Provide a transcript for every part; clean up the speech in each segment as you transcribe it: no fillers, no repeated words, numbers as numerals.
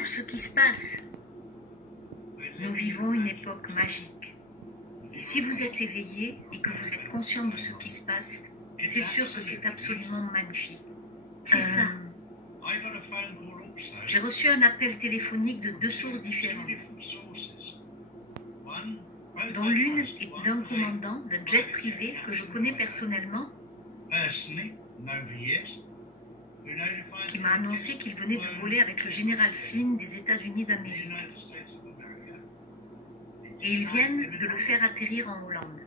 tout ce qui se passe. Nous vivons une époque magique. Et si vous êtes éveillé et que vous êtes conscient de ce qui se passe, c'est sûr que c'est absolument magnifique. C'est ça. J'ai reçu un appel téléphonique de 2 sources différentes, dont l'une est d'un commandant d'un jet privé que je connais personnellement, qui m'a annoncé qu'il venait de voler avec le général Flynn des États-Unis d'Amérique. Et ils viennent de le faire atterrir en Hollande.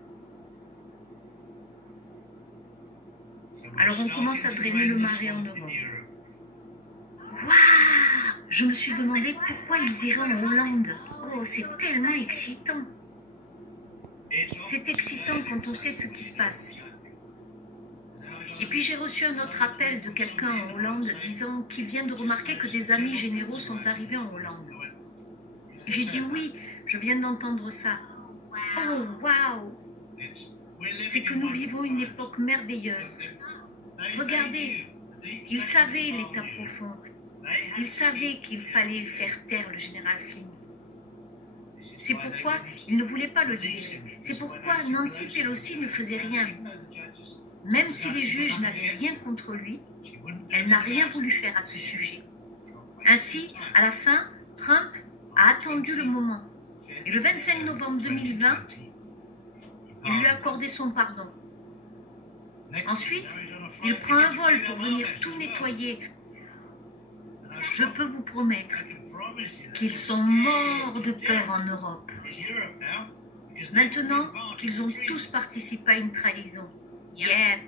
Alors on commence à drainer le marais en Europe. Waouh! Je me suis demandé pourquoi ils iraient en Hollande. Oh, c'est tellement excitant. C'est excitant quand on sait ce qui se passe. Et puis j'ai reçu un autre appel de quelqu'un en Hollande disant qu'il vient de remarquer que des amis généraux sont arrivés en Hollande. J'ai dit oui, je viens d'entendre ça. Oh, waouh! C'est que nous vivons une époque merveilleuse. Regardez, ils savaient l'état profond. Ils savaient qu'il fallait faire taire le général Flynn. C'est pourquoi ils ne voulaient pas le libérer. C'est pourquoi Nancy Pelosi ne faisait rien. Même si les juges n'avaient rien contre lui, elle n'a rien voulu faire à ce sujet. Ainsi, à la fin, Trump a attendu le moment. Et le 25 novembre 2020, il lui a accordé son pardon. Ensuite, il prend un vol pour venir tout nettoyer. Je peux vous promettre qu'ils sont morts de peur en Europe. Maintenant qu'ils ont tous participé à une trahison. Yeah.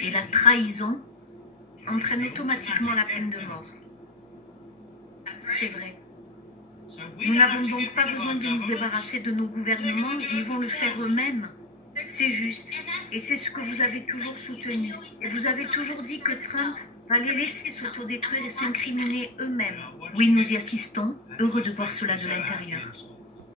Et la trahison entraîne automatiquement la peine de mort. C'est vrai. Nous n'avons donc pas besoin de nous débarrasser de nos gouvernements, ils vont le faire eux-mêmes. C'est juste. Et c'est ce que vous avez toujours soutenu. Et vous avez toujours dit que Trump va les laisser s'autodétruire et s'incriminer eux-mêmes. Oui, nous y assistons, heureux de voir cela de l'intérieur.